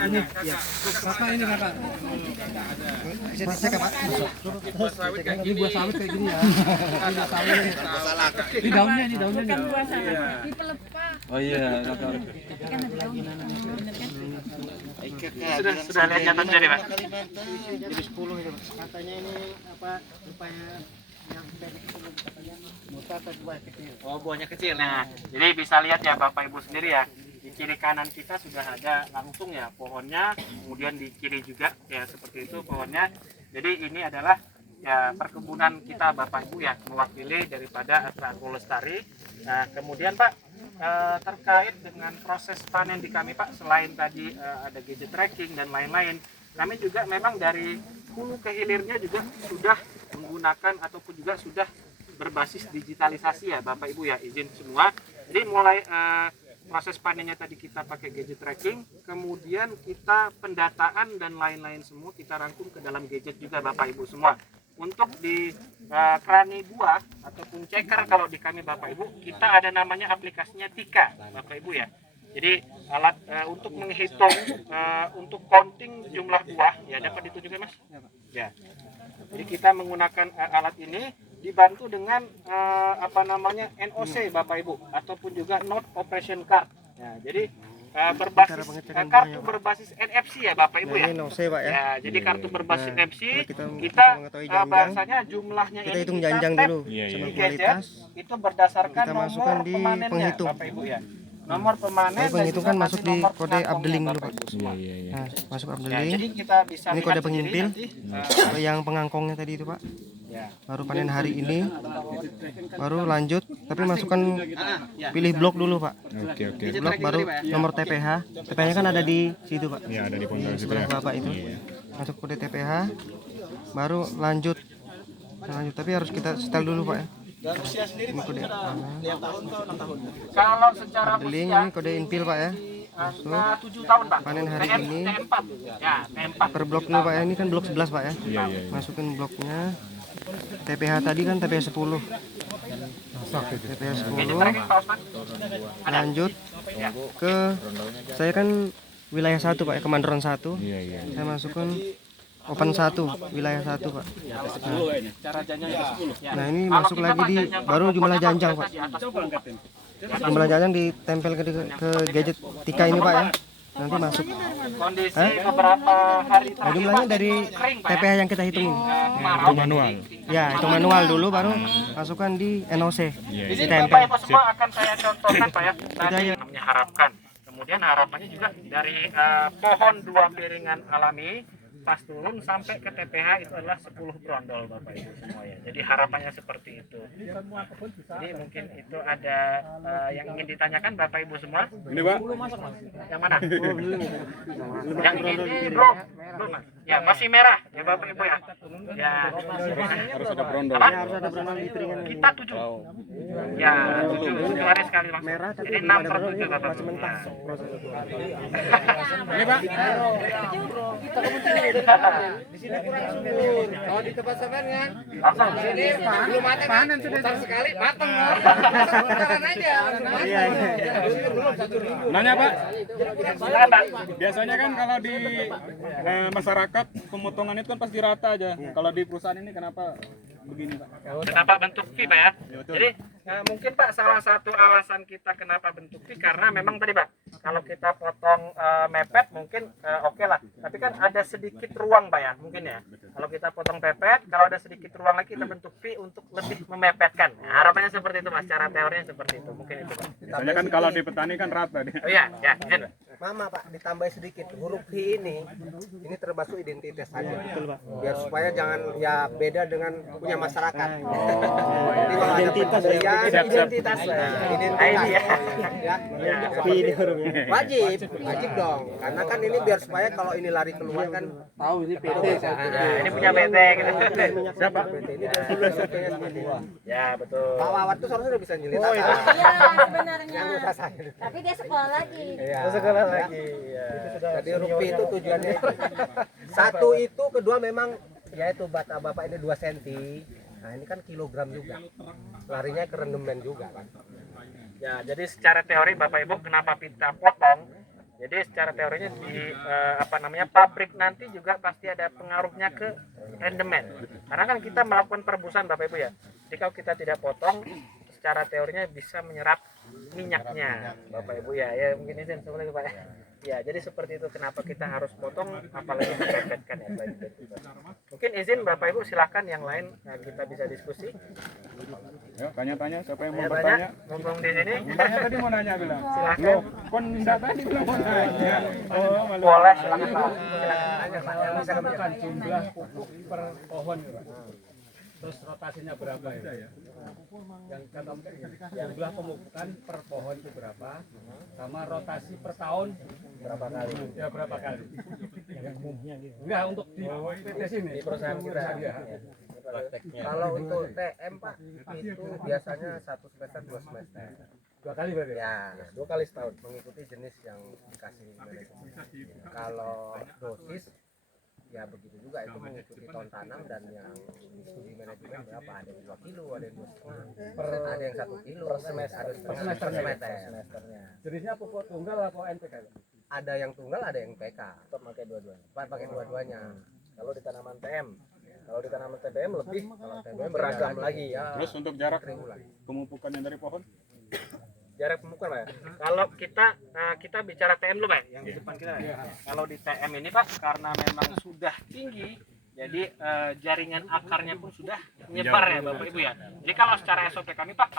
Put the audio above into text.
Ini ya. Kakak ini kakak. Saya cek Pak. Ini buah sawit kayak gini ya. Ini buah sawit. Ini daunnya, ini daunnya. Bukan buah sawit, ini pelepah. Oh iya, kakak. Kan ada daunnya, bener kan? Sudah lihat catatnya nih Mas? Jadi 10 itu. Katanya ini apa upaya yang dari sebelum katanya mutata buah kecil. Oh, buahnya kecil. Nah, jadi bisa lihat ya Bapak Ibu sendiri ya. Di kiri kanan kita sudah ada langsung ya pohonnya, kemudian di kiri juga ya seperti itu pohonnya. Jadi ini adalah ya perkebunan kita Bapak Ibu ya, mewakili daripada Astra Agrolestari. Nah, kemudian Pak, terkait dengan proses panen di kami Pak, selain tadi ada gadget tracking dan lain-lain, kami juga memang dari hulu ke hilirnya juga sudah menggunakan ataupun juga sudah berbasis digitalisasi ya Bapak Ibu ya, izin semua. Jadi mulai proses panennya tadi kita pakai gadget tracking, kemudian kita pendataan dan lain-lain semua kita rangkum ke dalam gadget juga Bapak Ibu semua. Untuk di krani buah ataupun checker kalau di kami Bapak Ibu, kita ada namanya aplikasinya Tika Bapak Ibu ya. Jadi alat untuk menghitung untuk counting jumlah buah ya, dapat ditunjukkan Mas? Ya. Jadi kita menggunakan alat ini dibantu dengan apa namanya NOC Bapak Ibu ataupun juga Node Operation Card. Ya, jadi berbasis kartu berbasis NFC ya Bapak Ibu ya. Ini NOC Pak ya. Ya, jadi kartu berbasis NFC kita mengetahui kita bahasanya jumlahnya kita ini hitung kita janjang tap dulu di sama gadget, kualitas. itu berdasarkan Kita masukkan nomor di pemanennya penghitung. Bapak Ibu ya. Nomor pemanen Kalau dan penghitung juga kan nanti masuk di nomor kode pengantongnya, updeling dulu, Bapak Pak. Ibu semua. Nah, masuk Ya, updeling. jadi kita bisa Ini lihat kode sendiri pengintil. nanti, Kalau yang pengangkongnya tadi itu Pak. ya. Baru panen hari ini. Baru lanjut, tapi masukkan pilih blok dulu Pak. Oke. Blok baru nomor TPH. TPH-nya kan ada di situ Pak. Iya, ada di pondok situ Sebelah ya. Bapak itu. Masuk kode TPH. Baru lanjut. Lanjut, tapi harus kita setel dulu Pak ya. Ini kode Kalau secara updeling, usia ini kode infil Pak ya. angka 7 tahun Pak. Panen hari ini. T4. Ya, T4. Per blok dulu Pak ya, ini kan blok 11 Pak ya. Iya. Masukin bloknya. TPH tadi kan TPH 10. TPH 10. Lanjut ke saya kan wilayah 1 Pak ya, Kemandoran 1. Iya. Saya masukkan open 1, wilayah 1 Pak. Nah, ini masuk lagi di baru jumlah janjang Pak. Jumlah janjang ditempel ke gadget Tika ini Pak ya. Nanti masuk. Kondisi beberapa hari Nah, terakhir jumlahnya Pak, dari kering Pak ya. TPH yang kita hitung. Itu manual. Ya, itu manual dulu baru masukkan di NOC. Iya. Di sini Ditempel. Bapak Ibu semua akan saya contohkan Pak ya. Tadi aja. namanya harapkan. Kemudian harapannya juga dari pohon 2 piringan alami pas turun sampai ke TPH itu adalah 10 brondol Bapak Ibu semua ya. Jadi harapannya seperti itu. Jadi mungkin itu ada yang ingin ditanyakan Bapak Ibu semua. Ini Pak. Yang mana? Yang ini belum, Mas. Ya masih merah ya Bapak Ibu ya. Ya. Harus ada brondol. Apa? Harus ada brondol di piringan. Kita 7. Ya, 7 hari sekali langsung. Merah tapi Jadi belum 6 ada per brondol, 7 Bapak masih Ibu. mentah. Ini Pak. Di sini kurang subur. Kalau di tempat sampean kan Langsung. di sini belum matang panen sudah sekali matang. Sebentar aja. Iya. Belum 1 minggu. Nanya Pak. Silakan, Pak. Biasanya kan kalau di masyarakat pemotongan itu kan pasti rata aja. Kalau di perusahaan ini kenapa begini Pak? Kenapa bentuk V Pak ya? betul. Jadi mungkin Pak salah satu alasan kita kenapa bentuk V karena memang tadi Pak kalau kita potong mepet mungkin oke lah. Tapi kan ada sedikit ruang Pak ya mungkin ya. Kalau kita potong pepet, kalau ada sedikit ruang lagi kita bentuk V untuk lebih memepetkan. Nah, harapannya seperti itu Mas. Cara teorinya seperti itu mungkin itu Pak. Biasanya kan kalau di petani kan rata dia. Oh iya, ya, izin. Mama Pak, ditambah sedikit huruf V ini termasuk identitas saja. Betul Pak. Biar supaya jangan ya beda dengan punya masyarakat. Jadi kalau ada Identitas ya. pembelian, identitas ya. Identitas. Ya. Wajib dong. Karena kan ini biar supaya kalau ini lari keluar kan Tahu ini PT. Nah, ini punya PT gitu. siapa? Ini dari dulu SOP-nya seperti itu. Ya, betul. Pak Wawan tuh seharusnya udah bisa nyelip. Iya sebenarnya. Yang udah saya. Tapi dia sekolah lagi. Iya. Sekolah lagi. Jadi rupi itu tujuannya. Satu itu, kedua memang yaitu bata bapak ini 2 cm. Nah ini kan kilogram juga. Larinya ke rendemen juga kan. Ya, jadi secara teori Bapak Ibu kenapa kita potong Jadi secara teorinya di pabrik nanti juga pasti ada pengaruhnya ke rendemen. Karena kan kita melakukan perebusan Bapak Ibu ya. Jadi kalau kita tidak potong, secara teorinya bisa menyerap minyaknya Bapak Ibu ya. Ya mungkin izin seperti itu Pak. Ya, jadi seperti itu kenapa kita harus potong, apalagi dipepetkan ya. Mungkin izin Bapak Ibu silakan yang lain kita bisa diskusi. Ya, tanya-tanya siapa yang mau Tanya, bertanya? mumpung di sini. Mbaknya tadi mau nanya bilang. Silakan. Loh, kon enggak tadi bilang mau nanya. Oh, malu. Boleh silakan Pak. Bisa Bukan jumlah pupuk per pohon ya, Pak. Terus rotasinya berapa ya? Yang kata jumlah pemupukan per pohon itu berapa? Sama rotasi per tahun berapa kali? ya berapa kali? Enggak untuk di PT sini. Di perusahaan kita. ya. Kalau untuk TM Pak itu biasanya 1 semester 2 semester. 2 kali berarti. Ya, 2 kali setahun mengikuti jenis yang dikasih manajemen. Kalau dosis ya begitu juga itu mengikuti tahun tanam dan yang studi manajemen berapa, ada yang 2 kilo, ada yang 2,5, ada yang 1 kilo per semester, semesternya. Jenisnya pupuk tunggal atau NPK? Ada yang tunggal, ada yang PK. Tetap pakai dua-duanya. Pakai dua-duanya. Kalau di tanaman TM, kalau di tanaman TBM lebih, kalau TBM beragam lagi ya. Terus untuk jarak Tribulan. pemupukan yang dari pohon? Jarak pemupukan Pak. Kalau kita bicara TM dulu Pak, yang di depan kita. Kalau di TM ini Pak, karena memang sudah tinggi, jadi jaringan akarnya pun sudah menyebar ya Bapak Ibu ya. Jadi kalau secara SOP kami Pak,